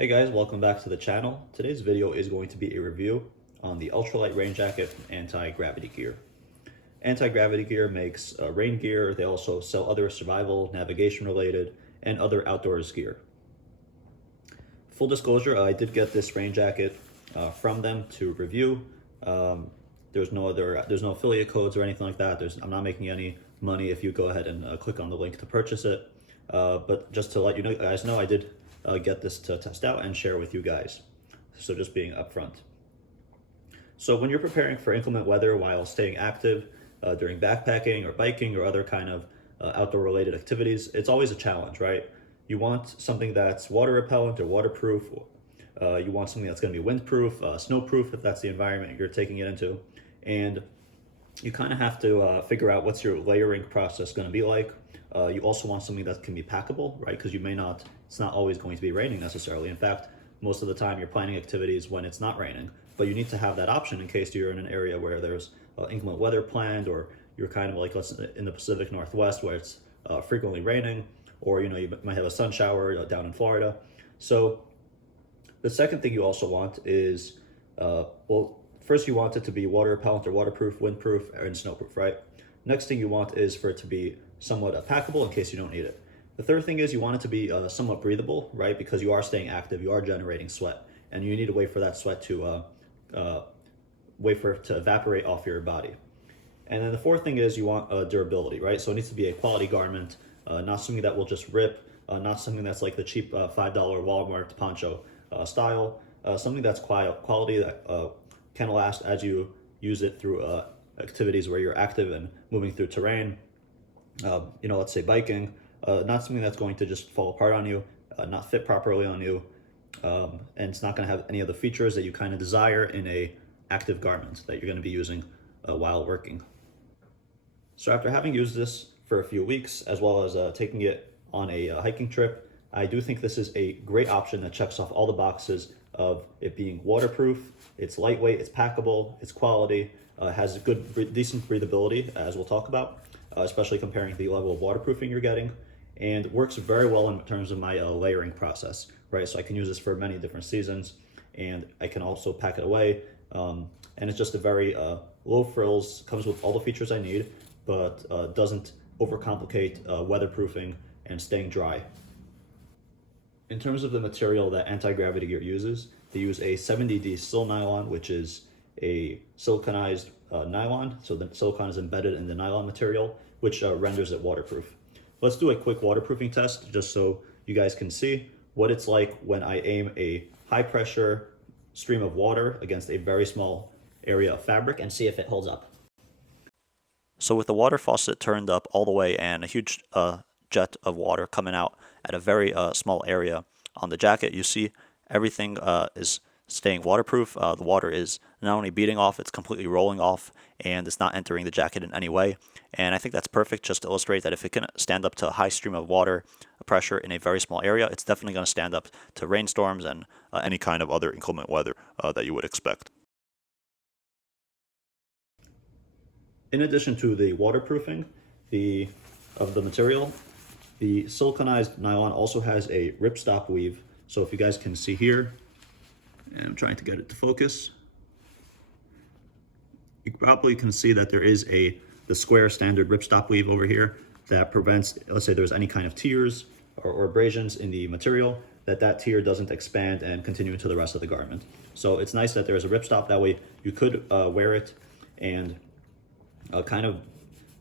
Hey guys, welcome back to the channel. Today's video is going to be a review on the Ultralight Rain Jacket from AntiGravity Gear. AntiGravity Gear makes rain gear. They also sell other survival, navigation related, and other outdoors gear. Full disclosure, I did get this rain jacket from them to review. There's no affiliate codes or anything like that. I'm not making any money if you go ahead and click on the link to purchase it. But just to let you guys know, I did get this to test out and share with you guys. So just being upfront. So when you're preparing for inclement weather while staying active during backpacking or biking or other kind of outdoor related activities, it's always a challenge, right? You want something that's water repellent or waterproof. You want something that's going to be windproof, snowproof if that's the environment you're taking it into. And you kind of have to figure out what's your layering process going to be like. You also want something that can be packable, right? Because it's not always going to be raining necessarily. In fact, most of the time you're planning activities when it's not raining, but you need to have that option in case you're in an area where there's inclement weather planned, or you're kind of like in the Pacific Northwest where it's frequently raining, or you might have a sun shower down in Florida. So the second thing you also want is, first you want it to be water repellent or waterproof, windproof, and snowproof, right? Next thing you want is for it to be somewhat packable in case you don't need it. The third thing is you want it to be somewhat breathable, right? Because you are staying active, you are generating sweat, and you need to wait for that sweat to evaporate off your body. And then the fourth thing is you want durability, right? So it needs to be a quality garment, not something that will just rip, not something that's like the cheap $5 Walmart poncho style, something that's quality that can last as you use it through activities where you're active and moving through terrain. Let's say biking, not something that's going to just fall apart on you, not fit properly on you, and it's not going to have any of the features that you kind of desire in a active garment that you're going to be using while working. So after having used this for a few weeks, as well as taking it on a hiking trip, I do think this is a great option that checks off all the boxes of it being waterproof, it's lightweight, it's packable, it's quality, has decent breathability, as we'll talk about, especially comparing the level of waterproofing you're getting, and works very well in terms of my layering process, right? So I can use this for many different seasons, and I can also pack it away, and it's just a very low frills, comes with all the features I need, but doesn't overcomplicate weatherproofing and staying dry. In terms of the material that AntiGravity Gear uses, they use a 70D Silnylon, which is a siliconized nylon. So the silicon is embedded in the nylon material, which renders it waterproof. Let's do a quick waterproofing test just so you guys can see what it's like when I aim a high pressure stream of water against a very small area of fabric and see if it holds up. So with the water faucet turned up all the way and a huge jet of water coming out at a very small area on the jacket, you see everything is staying waterproof. The water is not only beating off, it's completely rolling off, and it's not entering the jacket in any way. And I think that's perfect just to illustrate that if it can stand up to a high stream of water pressure in a very small area, it's definitely going to stand up to rainstorms and any kind of other inclement weather that you would expect. In addition to the waterproofing of the material, the siliconized nylon also has a ripstop weave. So if you guys can see here, and I'm trying to get it to focus, you probably can see that there is the square standard ripstop weave over here that prevents, let's say there's any kind of tears or abrasions in the material, that tear doesn't expand and continue into the rest of the garment. So it's nice that there's a ripstop, that way you could wear it and kind of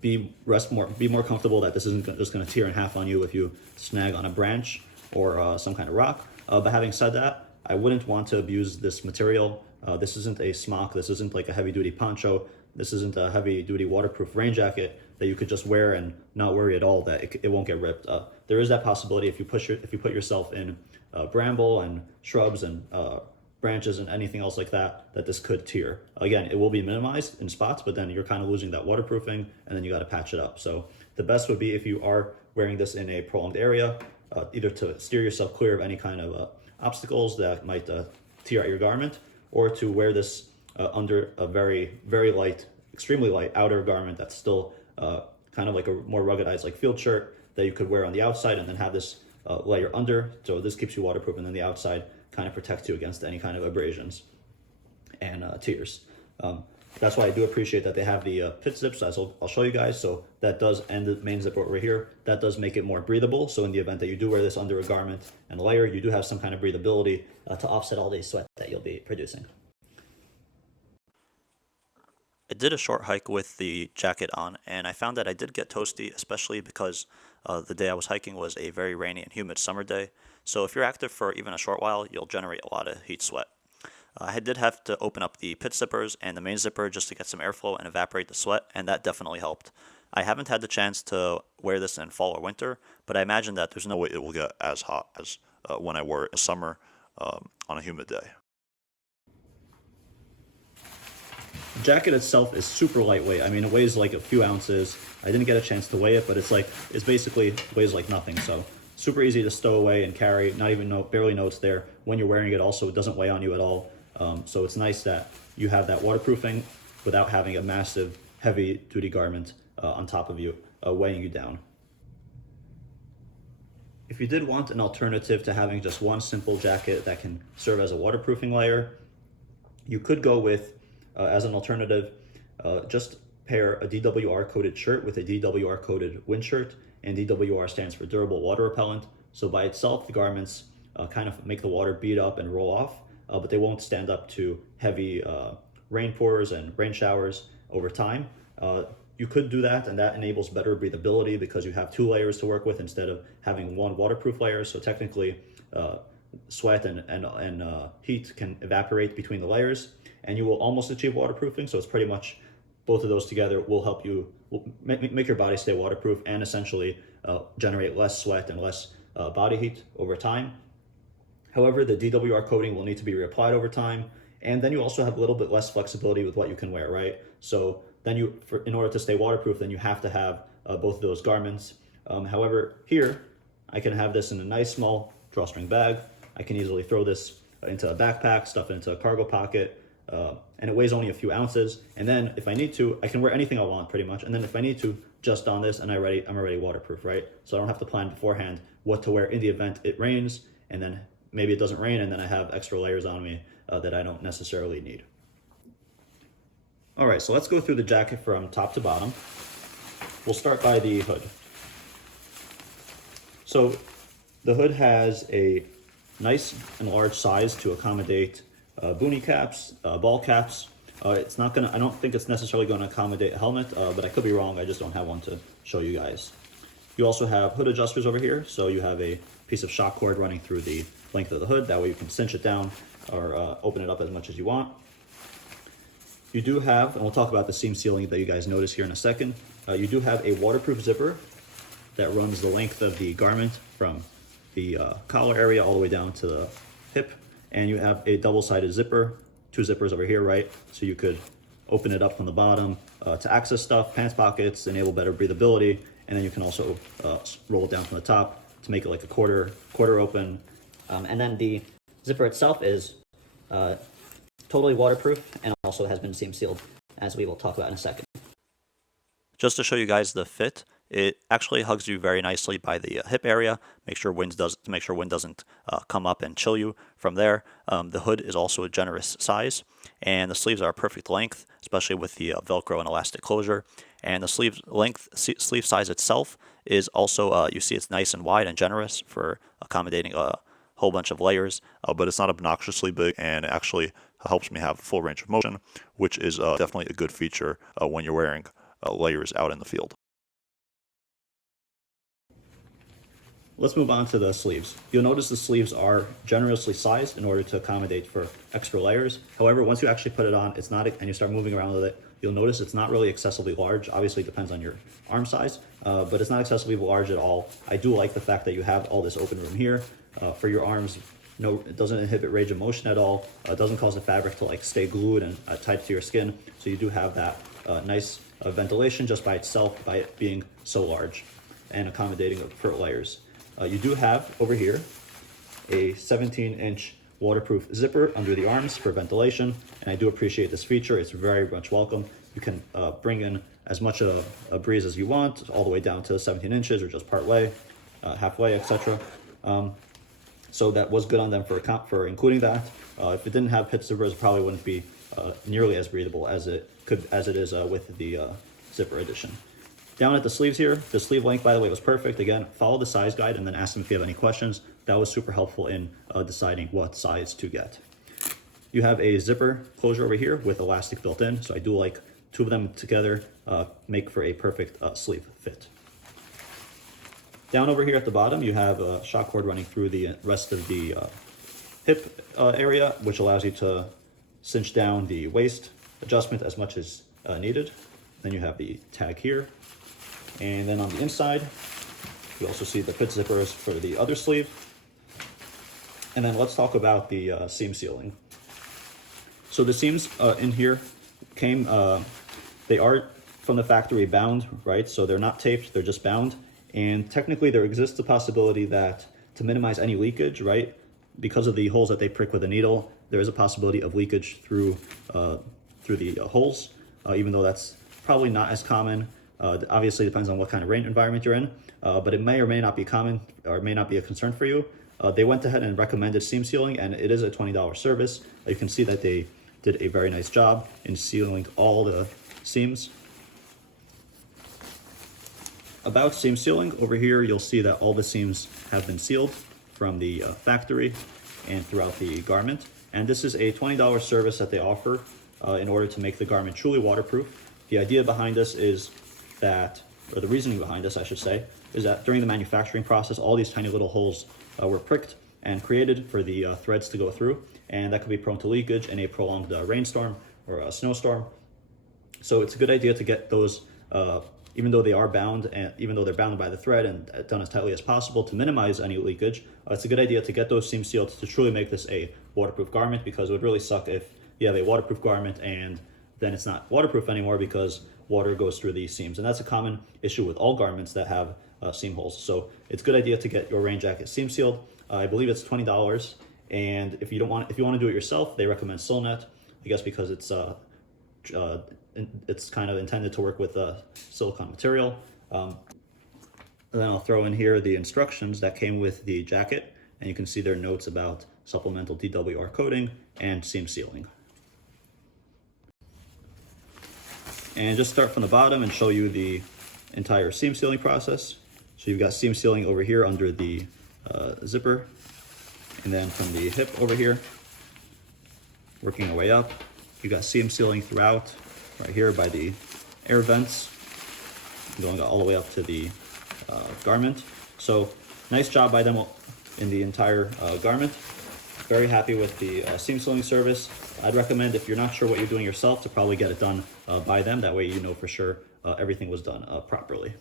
be more comfortable that this isn't just going to tear in half on you if you snag on a branch or some kind of rock. But having said that, I wouldn't want to abuse this material. This isn't a smock, this isn't like a heavy-duty poncho, this isn't a heavy-duty waterproof rain jacket that you could just wear and not worry at all that it won't get ripped. There is that possibility if you put yourself in bramble and shrubs and branches and anything else like that this could tear. Again, it will be minimized in spots, but then you're kind of losing that waterproofing, and then you got to patch it up. So the best would be if you are wearing this in a prolonged area, either to steer yourself clear of any kind of obstacles that might tear at your garment, or to wear this under a very, very light, extremely light outer garment that's still kind of like a more ruggedized like field shirt that you could wear on the outside, and then have this layer under, so this keeps you waterproof, and then the outside kind of protects you against any kind of abrasions and tears. That's why I do appreciate that they have the pit zips, as I'll show you guys. So that does end the main zipper over here. That does make it more breathable. So in the event that you do wear this under a garment and a layer, you do have some kind of breathability to offset all the sweat that you'll be producing. I did a short hike with the jacket on, and I found that I did get toasty, especially because the day I was hiking was a very rainy and humid summer day. So if you're active for even a short while, you'll generate a lot of heat sweat. I did have to open up the pit zippers and the main zipper just to get some airflow and evaporate the sweat, and that definitely helped. I haven't had the chance to wear this in fall or winter, but I imagine that there's no way it will get as hot as when I wore it in summer on a humid day. The jacket itself is super lightweight. I mean, it weighs like a few ounces. I didn't get a chance to weigh it, but it's basically weighs like nothing. So super easy to stow away and carry. Not even barely know it's there when you're wearing it. Also, it doesn't weigh on you at all. So it's nice that you have that waterproofing without having a massive, heavy-duty garment on top of you, weighing you down. If you did want an alternative to having just one simple jacket that can serve as a waterproofing layer, you could go with, as an alternative, just pair a DWR-coated shirt with a DWR-coated wind shirt, and DWR stands for durable water repellent. So by itself, the garments kind of make the water bead up and roll off, but they won't stand up to heavy rain pours and rain showers over time. You could do that, and that enables better breathability because you have two layers to work with instead of having one waterproof layer. So technically, sweat and heat can evaporate between the layers, and you will almost achieve waterproofing. So it's pretty much both of those together will help you make your body stay waterproof and essentially generate less sweat and less body heat over time. However, the DWR coating will need to be reapplied over time, and then you also have a little bit less flexibility with what you can wear, right? So then in order to stay waterproof, then you have to have both of those garments. However, here, I can have this in a nice small drawstring bag. I can easily throw this into a backpack, stuff it into a cargo pocket, and it weighs only a few ounces. And then if I need to, I can wear anything I want pretty much. And then if I need to, just on this, and I'm already waterproof, right? So I don't have to plan beforehand what to wear in the event it rains, and then maybe it doesn't rain, and then I have extra layers on me that I don't necessarily need. All right, so let's go through the jacket from top to bottom. We'll start by the hood. So the hood has a nice and large size to accommodate boonie caps, ball caps. It's not gonna, I don't think it's necessarily gonna accommodate a helmet, but I could be wrong. I just don't have one to show you guys. You also have hood adjusters over here. So you have a piece of shock cord running through the length of the hood. That way you can cinch it down or open it up as much as you want. You do have, and we'll talk about the seam sealing that you guys notice here in a second. You do have a waterproof zipper that runs the length of the garment from the collar area all the way down to the hip. And you have a double-sided zipper, two zippers over here, right? So you could open it up from the bottom to access stuff, pants pockets, enable better breathability. And then you can also roll it down from the top to make it like a quarter open. And then the zipper itself is totally waterproof and also has been seam sealed, as we will talk about in a second. Just to show you guys the fit, it actually hugs you very nicely by the hip area. Make sure wind doesn't come up and chill you from there. The hood is also a generous size, and the sleeves are a perfect length, especially with the Velcro and elastic closure. And the sleeve size itself is also, you see it's nice and wide and generous for accommodating a whole bunch of layers, but it's not obnoxiously big, and it actually helps me have full range of motion, which is definitely a good feature when you're wearing layers out in the field. Let's move on to the sleeves. You'll notice the sleeves are generously sized in order to accommodate for extra layers. However, once you actually put it on, it's not, and you start moving around with it, you'll notice it's not really excessively large. Obviously, it depends on your arm size, but it's not excessively large at all. I do like the fact that you have all this open room here for your arms. No, it doesn't inhibit range of motion at all. It doesn't cause the fabric to like stay glued and tight to your skin. So you do have that nice ventilation just by itself, by it being so large and accommodating for layers. You do have over here a 17-inch waterproof zipper under the arms for ventilation, and I do appreciate this feature. It's very much welcome. You can bring in as much a breeze as you want, all the way down to 17 inches or just part way, halfway, etc. So that was good on them for including that. If it didn't have pit zippers, it probably wouldn't be nearly as breathable as it is with the zipper edition. Down at the sleeves here, the sleeve length, by the way, was perfect. Again, follow the size guide and then ask them if you have any questions. That was super helpful in deciding what size to get. You have a zipper closure over here with elastic built in, so I do like two of them together make for a perfect sleeve fit. Down over here at the bottom, you have a shock cord running through the rest of the hip area, which allows you to cinch down the waist adjustment as much as needed. Then you have the tag here. And then on the inside, you also see the pit zippers for the other sleeve. And then let's talk about the seam sealing. So the seams in here came, they are from the factory bound, right? So they're not taped, they're just bound. And technically there exists a possibility that to minimize any leakage, right? Because of the holes that they prick with a needle, there is a possibility of leakage through the holes, even though that's probably not as common. Obviously, it depends on what kind of rain environment you're in, but it may or may not be common or may not be a concern for you. They went ahead and recommended seam sealing, and it is a $20 service. You can see that they did a very nice job in sealing all the seams. About seam sealing, over here you'll see that all the seams have been sealed from the factory and throughout the garment. And this is a $20 service that they offer in order to make the garment truly waterproof. The idea behind this is that, or the reasoning behind this, I should say, is that during the manufacturing process, all these tiny little holes were pricked and created for the threads to go through, and that could be prone to leakage in a prolonged rainstorm or a snowstorm. So it's a good idea to get those, even though they are bound, and even though they're bound by the thread and done as tightly as possible to minimize any leakage, it's a good idea to get those seams sealed to truly make this a waterproof garment, because it would really suck if you have a waterproof garment and then it's not waterproof anymore because water goes through these seams. And that's a common issue with all garments that have seam holes. So it's a good idea to get your rain jacket seam sealed. I believe it's $20. And if you want to do it yourself, they recommend Silnet, I guess because it's kind of intended to work with silicone material. And then I'll throw in here the instructions that came with the jacket, and you can see their notes about supplemental DWR coating and seam sealing. And just start from the bottom and show you the entire seam sealing process. So you've got seam sealing over here under the zipper, and then from the hip over here, working our way up. You got seam sealing throughout, right here by the air vents, going all the way up to the garment. So nice job by them in the entire garment. Very happy with the seam sealing service. I'd recommend, if you're not sure what you're doing yourself, to probably get it done by them. That way you know for sure everything was done properly.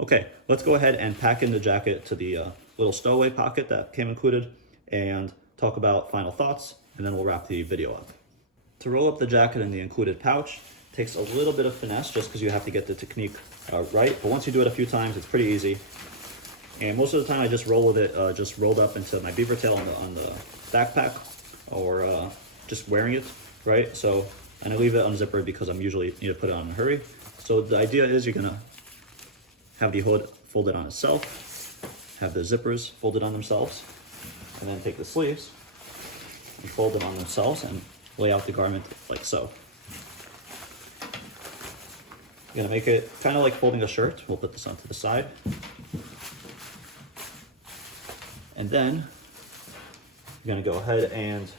Okay, let's go ahead and pack in the jacket to the little stowaway pocket that came included and talk about final thoughts, and then we'll wrap the video up. To roll up the jacket in the included pouch takes a little bit of finesse just because you have to get the technique right, but once you do it a few times, it's pretty easy. And most of the time I just roll with it, just rolled up into my beaver tail on the backpack, or just wearing it, right? So, and I leave it unzippered because I'm usually need to put it on in a hurry. So the idea is you're gonna have the hood folded on itself, have the zippers folded on themselves, and then take the sleeves and fold them on themselves and lay out the garment like so. You're gonna make it kind of like folding a shirt. We'll put this onto the side. And then you're gonna go ahead and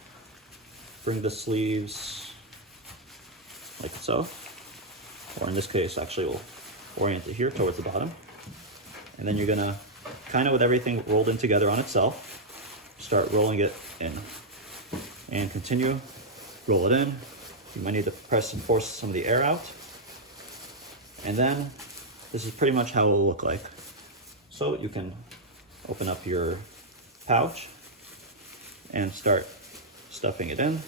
bring the sleeves like so. Or in this case, actually we'll orient it here towards the bottom. And then you're gonna, kind of with everything rolled in together on itself, start rolling it in. And continue, roll it in. You might need to press and force some of the air out. And then this is pretty much how it will look like. So you can open up your pouch and start stuffing it in.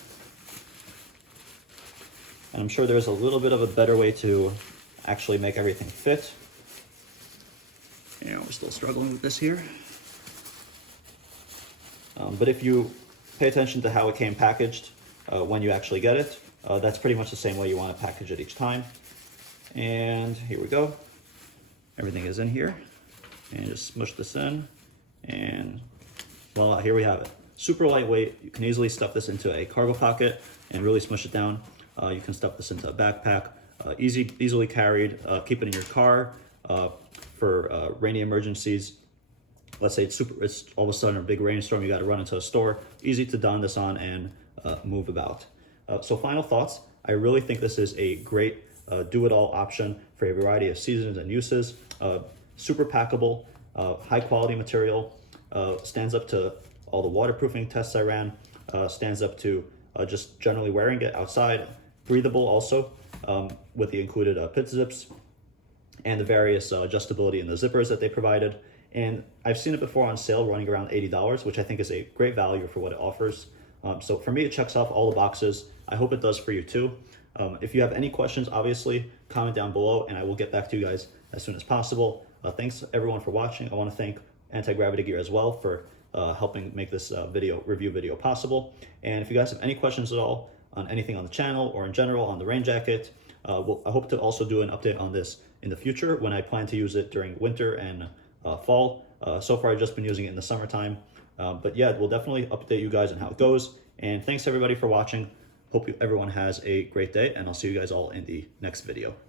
And I'm sure there's a little bit of a better way to actually make everything fit. We're still struggling with this here. But if you pay attention to how it came packaged when you actually get it, that's pretty much the same way you want to package it each time. And here we go. Everything is in here. And just smush this in and Well, here we have it. Super lightweight. You can easily stuff this into a cargo pocket and really smush it down. You can stuff this into a backpack. Easily carried. Keep it in your car for rainy emergencies. Let's say it's all of a sudden a big rainstorm, you got to run into a store. Easy to don this on and move about. So final thoughts. I really think this is a great do-it-all option for a variety of seasons and uses. Super packable, high quality material, stands up to all the waterproofing tests I ran, stands up to just generally wearing it outside. Breathable also, with the included pit zips and the various adjustability in the zippers that they provided. And I've seen it before on sale running around $80, which I think is a great value for what it offers. So for me, it checks off all the boxes. I hope it does for you too. If you have any questions, obviously comment down below and I will get back to you guys as soon as possible. Thanks everyone for watching. I want to thank AntiGravity Gear as well for helping make this review video possible. And if you guys have any questions at all on anything on the channel or in general on the rain jacket, I hope to also do an update on this in the future when I plan to use it during winter and fall. So far I've just been using it in the summertime, but yeah, we'll definitely update you guys on how it goes. And thanks everybody for watching. Hope everyone has a great day, and I'll see you guys all in the next video.